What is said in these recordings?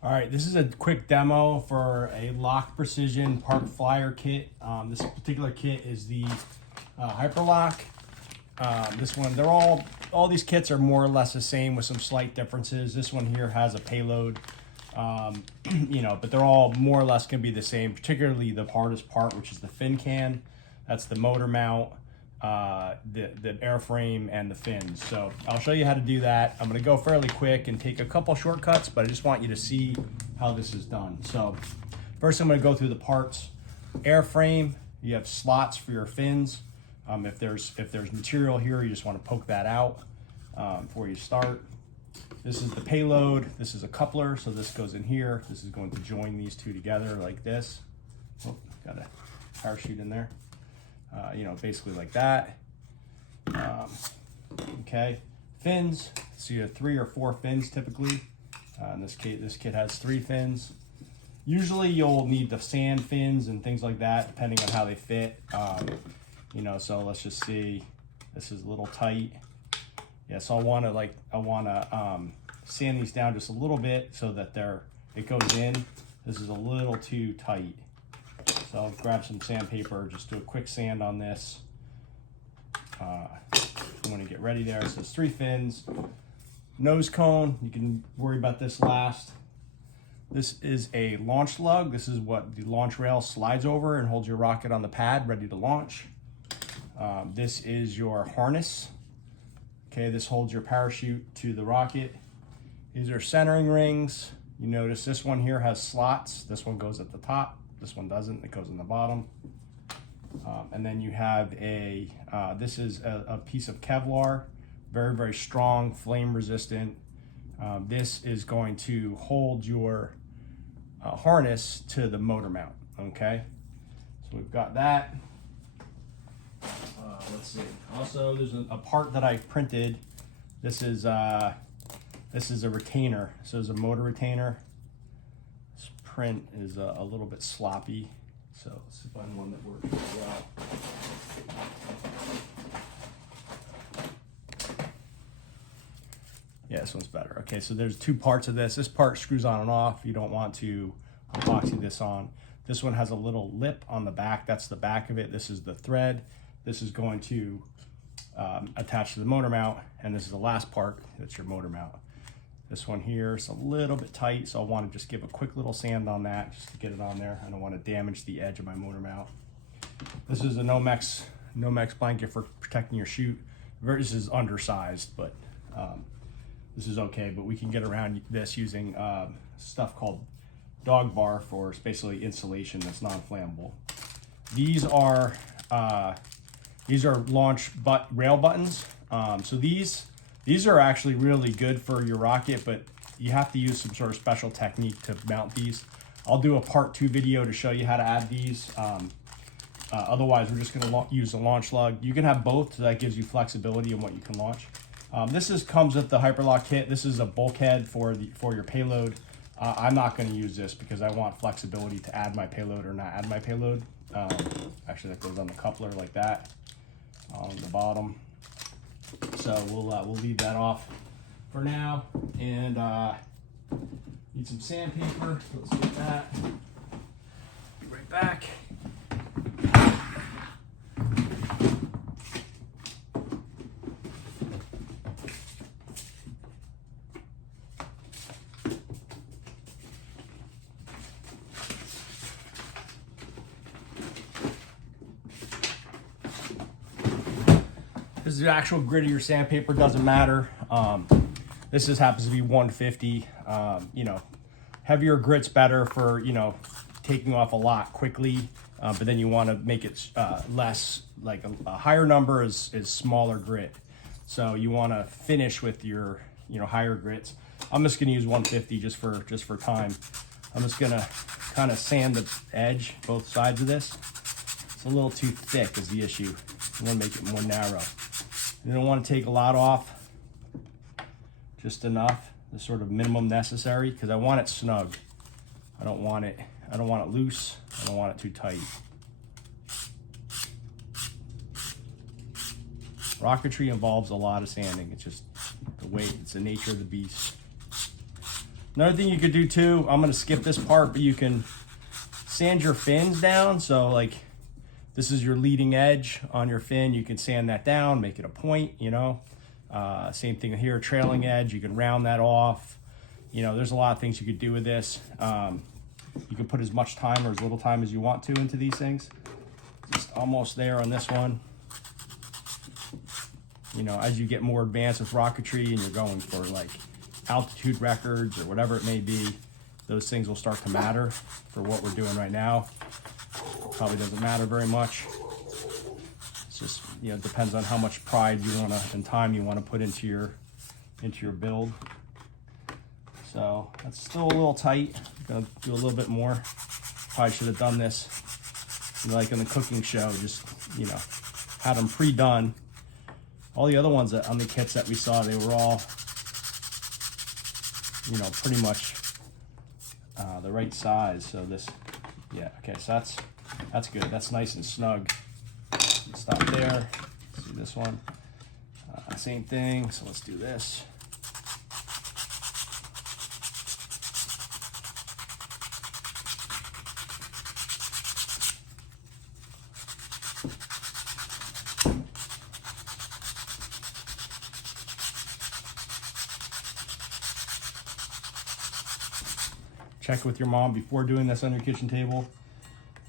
All right, this is a quick demo for a Lock Precision Park Flier kit. This particular kit is the Hyperlock. This one, all these kits are more or less the same with some slight differences. This one here has a payload, but they're all more or less gonna be the same, particularly the hardest part, which is the fin can. That's the motor mount, the airframe, and the fins. So I'll show you how to do that. I'm gonna go fairly quick and take a couple shortcuts, but I just want you to see how this is done. So first I'm gonna go through the parts. Airframe, you have slots for your fins. If there's material here, you just want to poke that out before you start. This is the payload. This is a coupler, so this goes in here. This is going to join these two together like this. Oh, got a parachute in there. Basically like that. Okay, fins. So you have 3 or 4 fins typically. In this kit has 3 fins. Usually you'll need the sand fins and things like that, depending on how they fit. So let's just see. This is a little tight. Yeah, so I want to sand these down just a little bit so that it goes in. This is a little too tight. So I'll grab some sandpaper, just do a quick sand on this. I'm going to get ready there. So it's 3 fins. Nose cone, you can worry about this last. This is a launch lug. This is what the launch rail slides over and holds your rocket on the pad ready to launch. This is your harness. Okay, this holds your parachute to the rocket. These are centering rings. You notice this one here has slots. This one goes at the top. This one doesn't. It goes in the bottom. And then you have this is a piece of Kevlar, very, very strong, flame resistant. This is going to hold your harness to the motor mount, okay? So we've got that. Let's see. Also, there's a part that I printed. This is a retainer. So it's a motor retainer. This print is a little bit sloppy. So let's find one that works really well. Yeah, this one's better. Okay, so there's 2 parts of this. This part screws on and off. You don't want to epoxy this on. This one has a little lip on the back. That's the back of it. This is the thread. This is going to attach to the motor mount, and this is the last part. That's your motor mount. This one here is a little bit tight, so I want to just give a quick little sand on that just to get it on there. I don't want to damage the edge of my motor mount. This is a Nomex blanket for protecting your chute. This is undersized, but this is okay. But we can get around this using stuff called dog bar for basically insulation that's non-flammable. These are launch rail buttons. So these are actually really good for your rocket, but you have to use some sort of special technique to mount these. I'll do a part 2 video to show you how to add these. Otherwise, we're just going to use a launch lug. You can have both, so that gives you flexibility in what you can launch. Comes with the Hyperlock kit. This is a bulkhead for your payload. I'm not going to use this because I want flexibility to add my payload or not add my payload. Actually, that goes on the coupler like that on the bottom. So we'll leave that off for now, and need some sandpaper. Let's get that. Be right back. This is the actual grit of your sandpaper, doesn't matter. This happens to be 150. Heavier grit's better for, taking off a lot quickly, but then you want to make it less, like a higher number is smaller grit. So you want to finish with your, higher grits. I'm just going to use 150 just for time. I'm just going to kind of sand the edge, both sides of this. It's a little too thick is the issue. You want to make it more narrow. You don't want to take a lot off, just enough, the sort of minimum necessary, because I want it snug. I don't want it loose. I don't want it too tight. Rocketry involves a lot of sanding. It's just the way, it's the nature of the beast. Another thing you could do too, I'm gonna skip this part, but you can sand your fins down. So like this is your leading edge on your fin. You can sand that down, make it a point, you know. Same thing here, trailing edge, you can round that off. You know, there's a lot of things you could do with this. You can put as much time or as little time as you want to into these things. Just almost there on this one. You know, as you get more advanced with rocketry and you're going for like altitude records or whatever it may be, those things will start to matter. For what we're doing right now, probably doesn't matter very much. It's just, you know, it depends on how much pride you want to and time you want to put into your build. So that's still a little tight. I'm gonna do a little bit more. Probably should have done this like in the cooking show, just, you know, had them pre-done. All the other ones that on the kits that we saw, they were all, you know, pretty much the right size. So this, yeah, okay, so that's good. That's nice and snug. Stop there. Let's do this one. Same thing. So let's do this. Check with your mom before doing this on your kitchen table,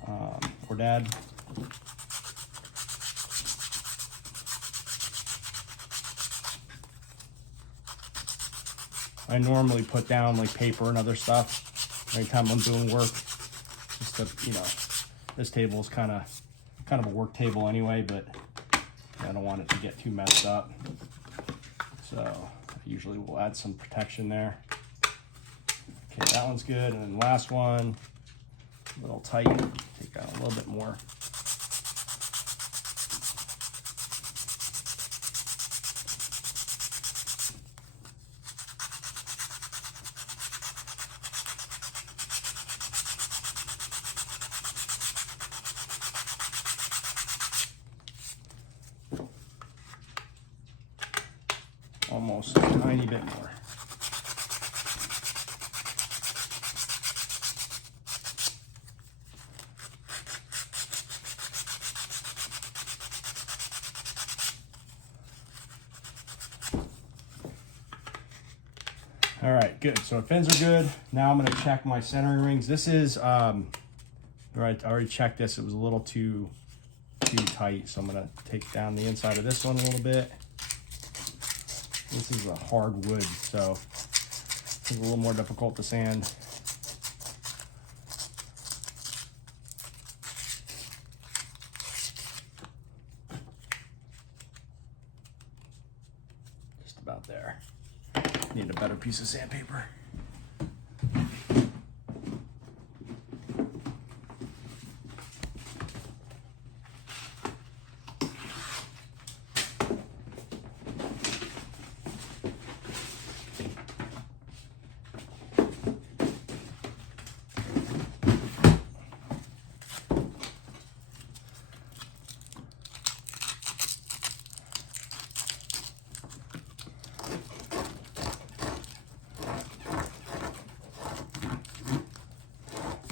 or dad. I normally put down like paper and other stuff anytime I'm doing work, just to, you know, this table is kind of a work table anyway, but I don't want it to get too messed up. So I usually will add some protection there. Okay, that one's good. And then last one, a little tight. Take out a little bit more. Almost a tiny bit more. All right, good. So fins are good. Now I'm gonna check my centering rings. This is, right, I already checked this. It was a little too tight. So I'm gonna take down the inside of this one a little bit. This is a hard wood, so it's a little more difficult to sand. Just about there. Need a better piece of sandpaper.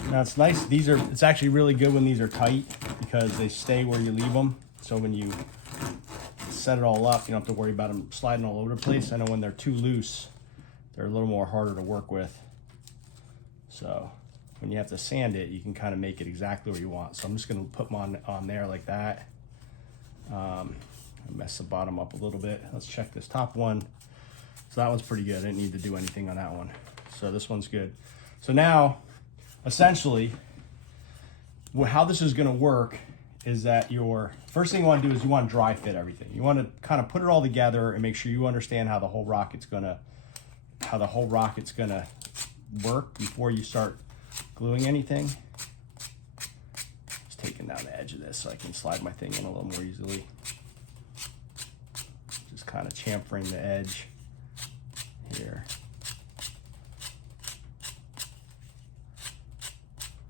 Now it's nice, it's actually really good when these are tight because they stay where you leave them. So when you set it all up, you don't have to worry about them sliding all over the place. I know when they're too loose, they're a little more harder to work with. So when you have to sand it, you can kind of make it exactly where you want. So I'm just gonna put them on there like that. Mess the bottom up a little bit. Let's check this top one. So that one's pretty good. I didn't need to do anything on that one. So this one's good. So now, essentially, how this is going to work is that your first thing you want to do is you want to dry fit everything. You want to kind of put it all together and make sure you understand how the whole rocket's gonna work before you start gluing anything. Just taking down the edge of this so I can slide my thing in a little more easily. Just kind of chamfering the edge here.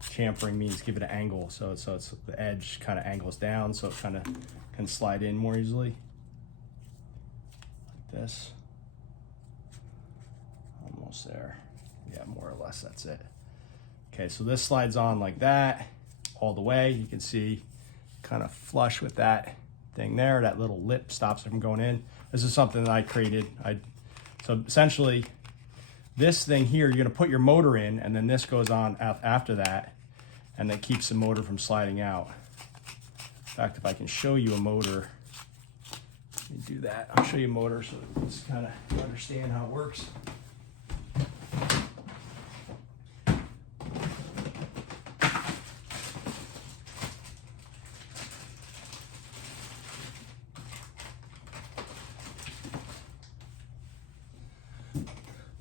Chamfering means give it an angle, so it's the edge kind of angles down, so it kind of can slide in more easily. Like this. Almost there. Yeah, more or less, that's it. Okay, so this slides on like that all the way. You can see kind of flush with that thing there. That little lip stops it from going in. This is something that I created. So essentially, this thing here, you're gonna put your motor in, and then this goes on after that, and that keeps the motor from sliding out. In fact, if I can show you a motor, let me do that. I'll show you a motor so that you just kind of understand how it works.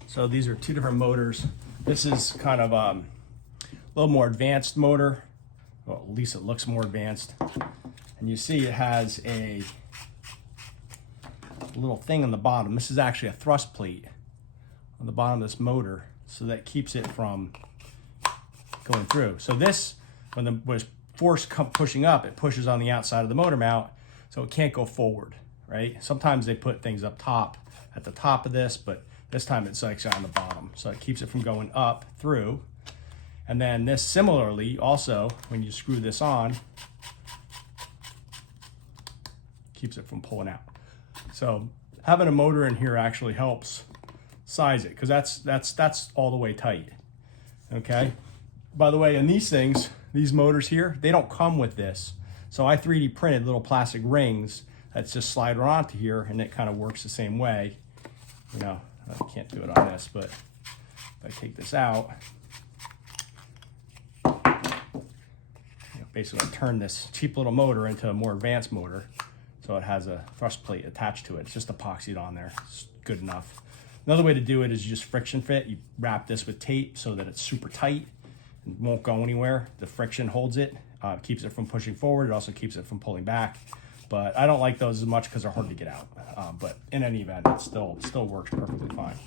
So these are two different motors. This is kind of a little more advanced motor. Well, at least it looks more advanced. And you see it has a little thing on the bottom. This is actually a thrust plate on the bottom of this motor, so that keeps it from going through. So this, when the force pushing up, it pushes on the outside of the motor mount, so it can't go forward, right? Sometimes they put things up top, at the top of this, but this time it's actually on the bottom, so it keeps it from going up through. And then this similarly, also, when you screw this on, keeps it from pulling out. So having a motor in here actually helps size it, because that's all the way tight. Okay. By the way, in these things, these motors here, they don't come with this. So I 3D printed little plastic rings that just slide right onto here, and it kind of works the same way. You know, I can't do it on this, but if I take this out, basically turn this cheap little motor into a more advanced motor. So it has a thrust plate attached to it. It's just epoxied on there. It's good enough. Another way to do it is you just friction fit. You wrap this with tape so that it's super tight and won't go anywhere. The friction holds it, keeps it from pushing forward. It also keeps it from pulling back. But I don't like those as much because they're hard to get out. But in any event, it still works perfectly fine.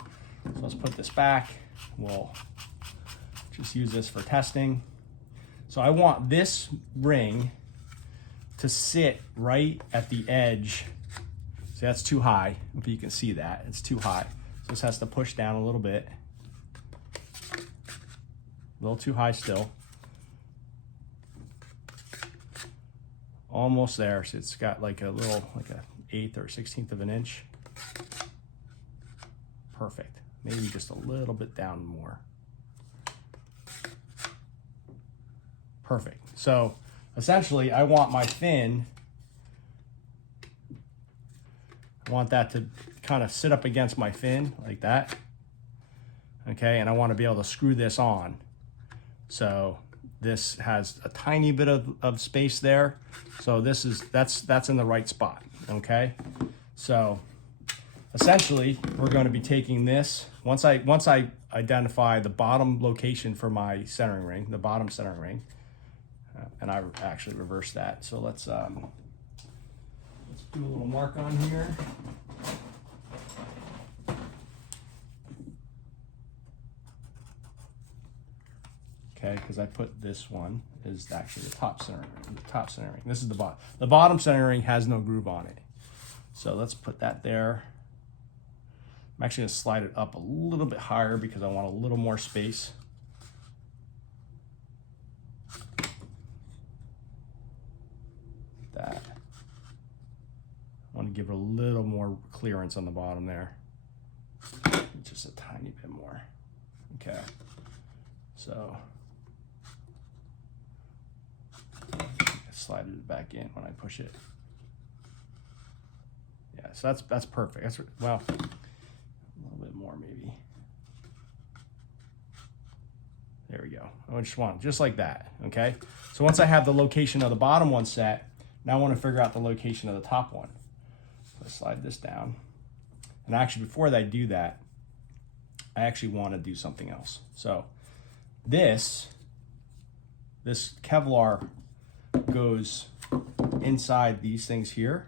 So let's put this back. We'll just use this for testing. So I want this ring to sit right at the edge. See, that's too high. If you can see that, it's too high. So this has to push down a little bit. A little too high still. Almost there. So it's got like a little, like a 1/8 or 1/16 of an inch. Perfect. Maybe just a little bit down more. Perfect. So essentially, I want my fin, I want that to kind of sit up against my fin like that. Okay, and I want to be able to screw this on. So this has a tiny bit of space there. So that's in the right spot. Okay, so essentially we're going to be taking this, once I identify the bottom location for my centering ring, the bottom centering ring, and I actually reversed that. So let's do a little mark on here. Okay, because I put this one is actually the top centering ring. The top centering ring. This is the bottom. The bottom centering ring has no groove on it. So let's put that there. I'm actually gonna slide it up a little bit higher because I want a little more space. That. I want to give it a little more clearance on the bottom there. Just a tiny bit more. Okay. So slide it back in when I push it. Yeah, so that's perfect. That's, well, a little bit more maybe. There we go. I just want just like that. Okay. So once I have the location of the bottom one set, now I want to figure out the location of the top one. So I slide this down. And actually, before I do that, I actually want to do something else. So this Kevlar goes inside these things here.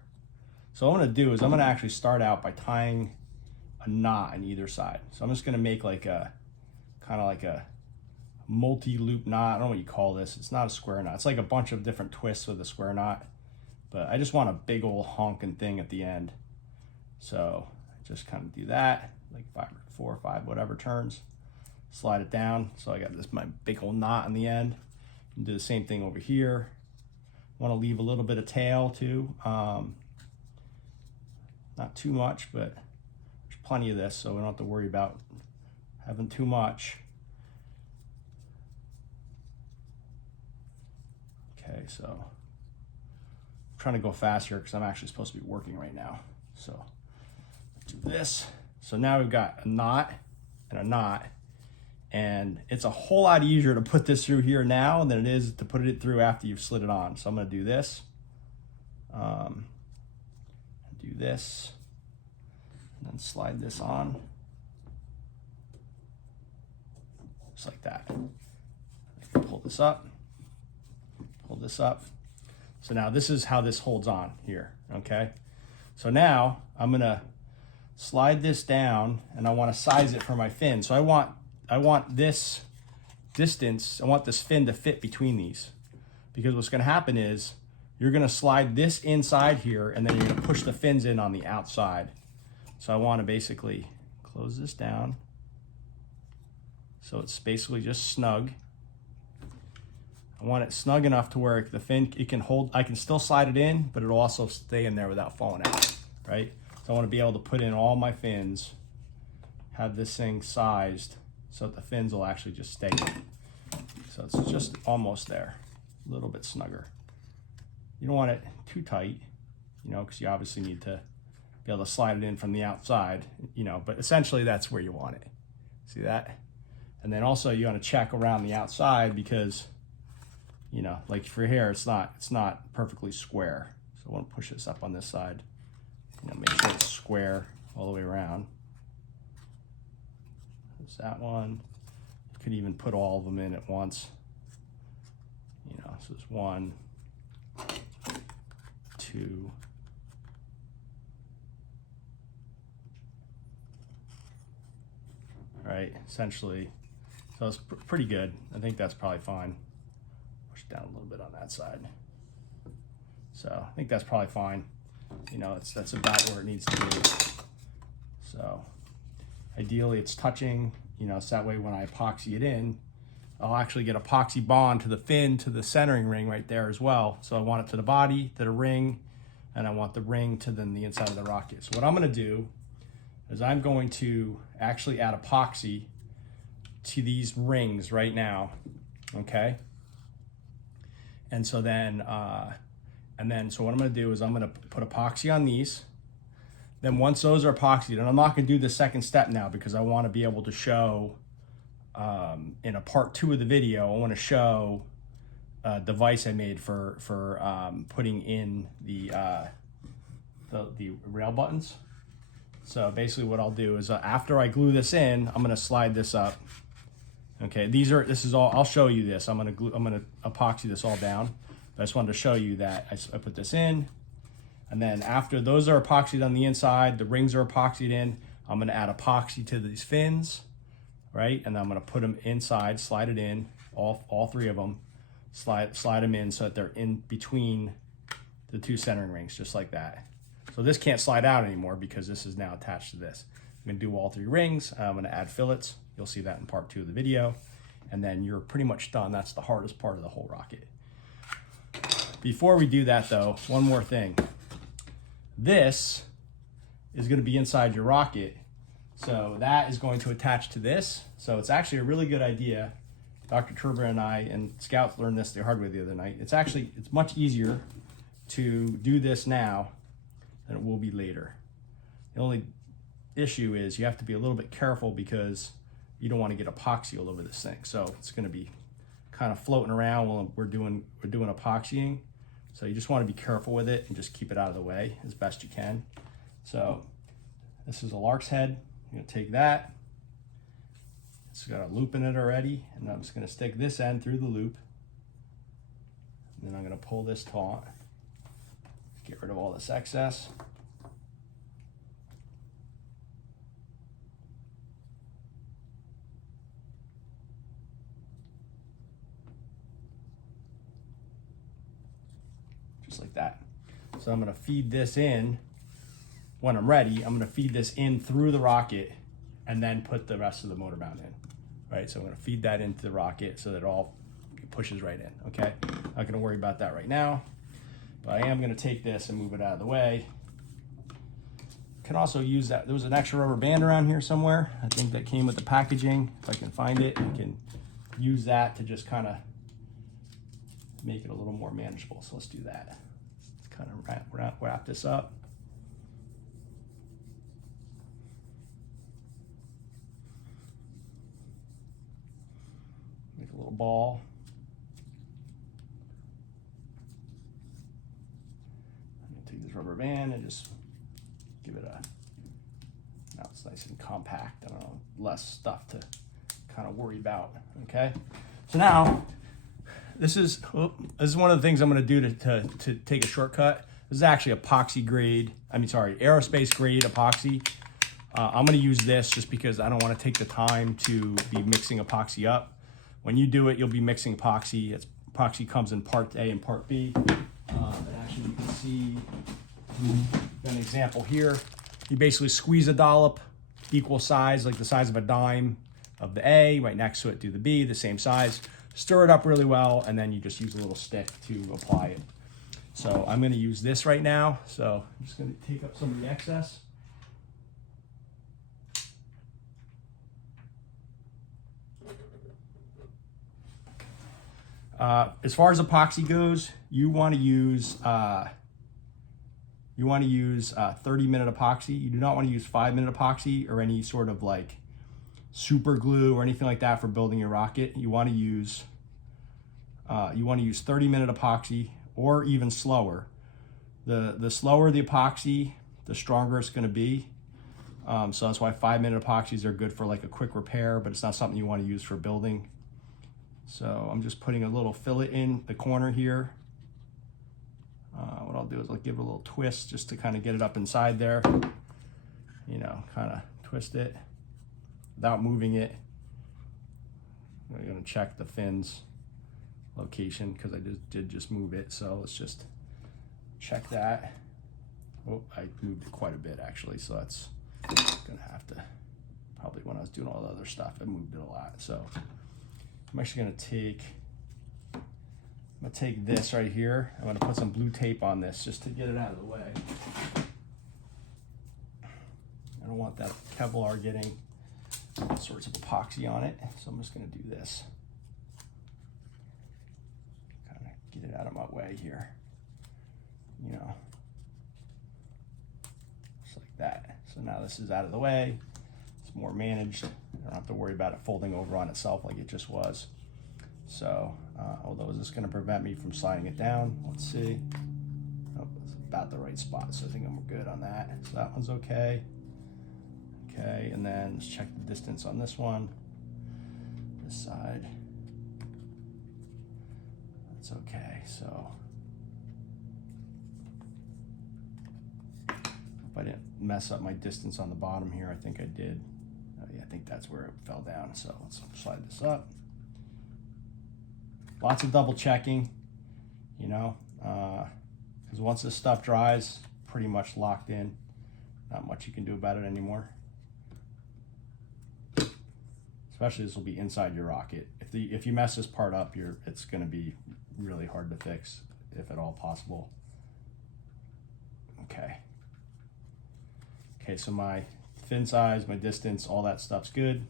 So what I'm going to do is I'm going to actually start out by tying a knot on either side. So I'm just going to make like a kind of like a multi-loop knot. I don't know what you call this. It's not a square knot. It's like a bunch of different twists with a square knot. But I just want a big old honking thing at the end. So I just kind of do that, like 4 or 5, whatever turns. slide it down. So I got this, my big old knot on the end. And do the same thing over here. Want to leave a little bit of tail too. Not too much, but there's plenty of this, so we don't have to worry about having too much. Okay, so I'm trying to go faster because I'm actually supposed to be working right now. So do this. So now we've got a knot and a knot, and it's a whole lot easier to put this through here now than it is to put it through after you've slid it on. So I'm going to do this, do this, and then slide this on, just like that. Pull this up, pull this up. So now this is how this holds on here, okay? So now I'm going to slide this down, and I want to size it for my fin. So I want this distance, I want this fin to fit between these, because what's going to happen is you're going to slide this inside here, and then you're going to push the fins in on the outside. So I want to basically close this down so it's basically just snug. I want it snug enough to where the fin, it can hold, I can still slide it in, but it'll also stay in there without falling out, right? So I want to be able to put in all my fins, have this thing sized so that the fins will actually just stay in. So it's just almost there, a little bit snugger. You don't want it too tight, you know, because you obviously need to be able to slide it in from the outside, you know, but essentially that's where you want it. See that? And then also you want to check around the outside because, you know, like for here, it's not perfectly square. So I want to push this up on this side, you know, make sure it's square all the way around. There's that one. You could even put all of them in at once. You know, so there's 1, 2, right, essentially. So it's pretty good. I think that's probably fine. Push it down a little bit on that side. So I think that's probably fine. You know, that's about where it needs to be. So ideally it's touching, you know, so that way when I epoxy it in, I'll actually get epoxy bond to the fin, to the centering ring right there as well. So I want it to the body, to the ring, and I want the ring to then the inside of the rocket. So what I'm going to do is I'm going to actually add epoxy to these rings right now, okay? And so then, so what I'm going to do is I'm going to put epoxy on these. Then once those are epoxied, and I'm not going to do the second step now because I want to be able to show in a part 2 of the video, I want to show a device I made for putting in the rail buttons. So basically what I'll do is after I glue this in, I'm going to slide this up. Okay, this is all, I'll show you this. I'm going to epoxy this all down. But I just wanted to show you that I put this in. And then after those are epoxied on the inside, the rings are epoxied in, I'm going to add epoxy to these fins, right? And I'm going to put them inside, slide it in, all 3 of them, slide them in so that they're in between the 2 centering rings, just like that. So this can't slide out anymore because this is now attached to this. I'm going to do all 3 rings. I'm going to add fillets. You'll see that in part 2 of the video. And then you're pretty much done. That's the hardest part of the whole rocket. Before we do that though, one more thing. This is going to be inside your rocket. So that is going to attach to this. So it's actually a really good idea. Dr. Turber and I and Scouts learned this the hard way the other night. It's much easier to do this now than it will be later. The only issue is you have to be a little bit careful because you don't want to get epoxy all over this thing. So it's going to be kind of floating around while we're doing epoxying. So you just want to be careful with it and just keep it out of the way as best you can. So this is a lark's head. I'm going to take that. It's got a loop in it already, and I'm just going to stick this end through the loop. And then I'm going to pull this taut, get rid of all this excess. Just like that. So I'm going to feed this in when I'm ready. I'm going to feed this in through the rocket and then put the rest of the motor mount in. right? So I'm gonna feed that into the rocket so that it all pushes right in, okay? Not gonna worry about that right now, but I am gonna take this and move it out of the way. Can also use that. There was an extra rubber band around here somewhere. I think that came with the packaging. If I can find it, I can use that to just kind of make it a little more manageable. So let's do that. Let's kind of wrap this up. Make a little ball. I'm gonna take this rubber band and just give it a, now it's nice and compact, I don't know, less stuff to kind of worry about, okay? So now, this is one of the things I'm gonna do to take a shortcut. This is actually aerospace grade epoxy. I'm gonna use this just because I don't wanna take the time to be mixing epoxy up. When you do it, you'll be mixing epoxy. Epoxy comes in part A and part B. And actually you can see an example here. You basically squeeze a dollop equal size, like the size of a dime of the A, right next to it do the B, the same size. Stir it up really well, and then you just use a little stick to apply it. So I'm gonna use this right now. So I'm just gonna take up some of the excess. As far as epoxy goes, you wanna use 30-minute epoxy. You do not want to use 5-minute epoxy or any sort of like super glue or anything like that for building your rocket. You want to use 30-minute epoxy or even slower. The slower the epoxy, the stronger it's going to be. So that's why 5-minute epoxies are good for like a quick repair, but it's not something you want to use for building. So I'm just putting a little fillet in the corner here. What I'll do is I'll give it a little twist just to kind of get it up inside there. You know, kind of twist it without moving it. I'm going to check the fins location because I did move it. So let's just check that. Oh, I moved it quite a bit actually. So that's going to have to, probably when I was doing all the other stuff, I moved it a lot. So I'm actually going to take this right here. I'm gonna put some blue tape on this just to get it out of the way. I don't want that Kevlar getting all sorts of epoxy on it, so I'm just gonna do this. Kind of get it out of my way here. You know, just like that. So now this is out of the way. It's more managed. I don't have to worry about it folding over on itself like it just was. So, although is this going to prevent me from sliding it down? Let's see. Oh, it's about the right spot, so I think I'm good on that. So that one's okay. Okay, and then let's check the distance on this one. This side. That's okay. So, if I didn't mess up my distance on the bottom here, I think I did. Yeah, I think that's where it fell down. So let's slide this up. Lots of double checking, you know, because once this stuff dries, pretty much locked in. Not much you can do about it anymore. Especially this will be inside your rocket. If you mess this part up, it's going to be really hard to fix, if at all possible. Okay. Okay, so my fin size, my distance, all that stuff's good.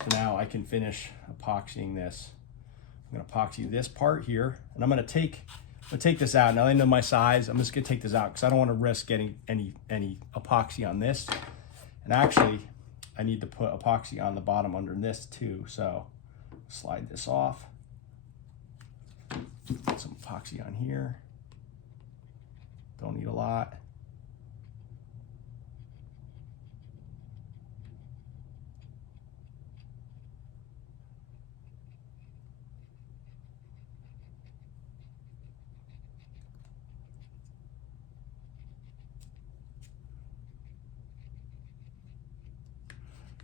So now I can finish epoxying this. I'm gonna epoxy this part here, and I'm gonna take this out. Now I know my size. I'm just gonna take this out because I don't want to risk getting any epoxy on this. And actually, I need to put epoxy on the bottom under this too. So slide this off. Put some epoxy on here. Don't need a lot.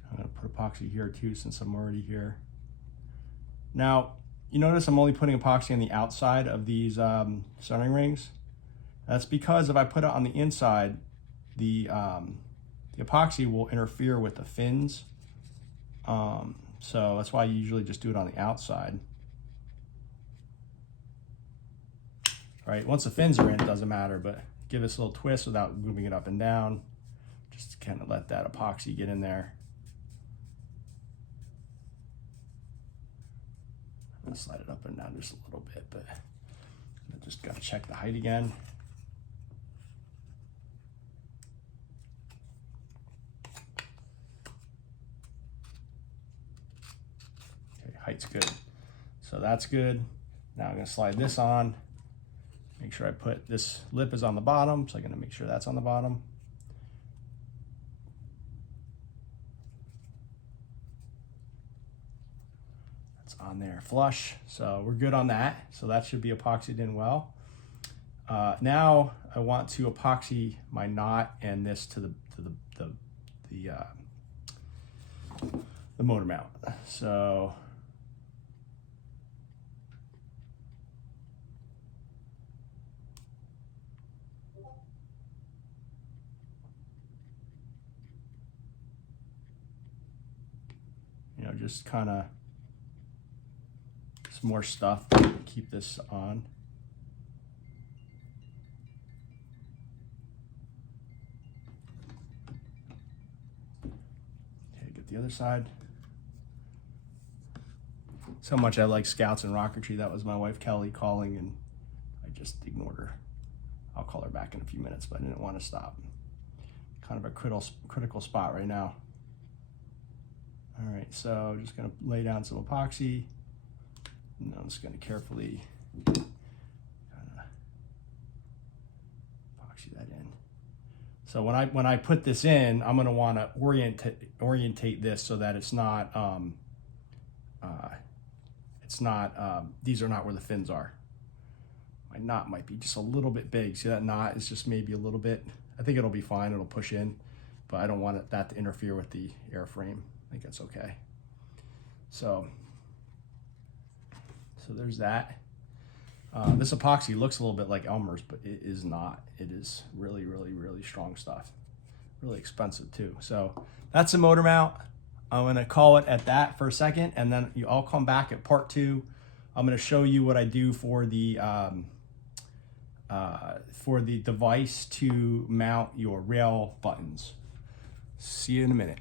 I'm going to put epoxy here too since I'm already here. Now, you notice I'm only putting epoxy on the outside of these soldering rings. That's because if I put it on the inside, the epoxy will interfere with the fins. So that's why you usually just do it on the outside. All right, once the fins are in, it doesn't matter, but give this a little twist without moving it up and down. Just kind of let that epoxy get in there. I'm gonna slide it up and down just a little bit, but I just gotta check the height again. Okay, height's good. So that's good. Now I'm gonna slide this on. Make sure I put this lip is on the bottom, so I'm gonna make sure that's on the bottom. That's on there flush, so we're good on that. So that should be epoxied in well. Now I want to epoxy my knot and this to the motor mount. So just kind of some more stuff to keep this on. Okay, get the other side. So much I like Scouts and rocketry. That was my wife Kelly calling, and I just ignored her. I'll call her back in a few minutes, but I didn't want to stop. Kind of a critical spot right now. All right, so I'm just gonna lay down some epoxy, and I'm just gonna carefully kind of epoxy that in. So when I put this in, I'm gonna want to orientate this so that it's not these are not where the fins are. My knot might be just a little bit big. See that knot is just maybe a little bit. I think it'll be fine. It'll push in, but I don't want that to interfere with the airframe. I think that's okay. So there's that. This epoxy looks a little bit like Elmer's, but it is not. It is really, really, really strong stuff. Really expensive too. So that's a motor mount. I'm gonna call it at that for a second, and then I'll come back at part 2. I'm gonna show you what I do for the device to mount your rail buttons. See you in a minute.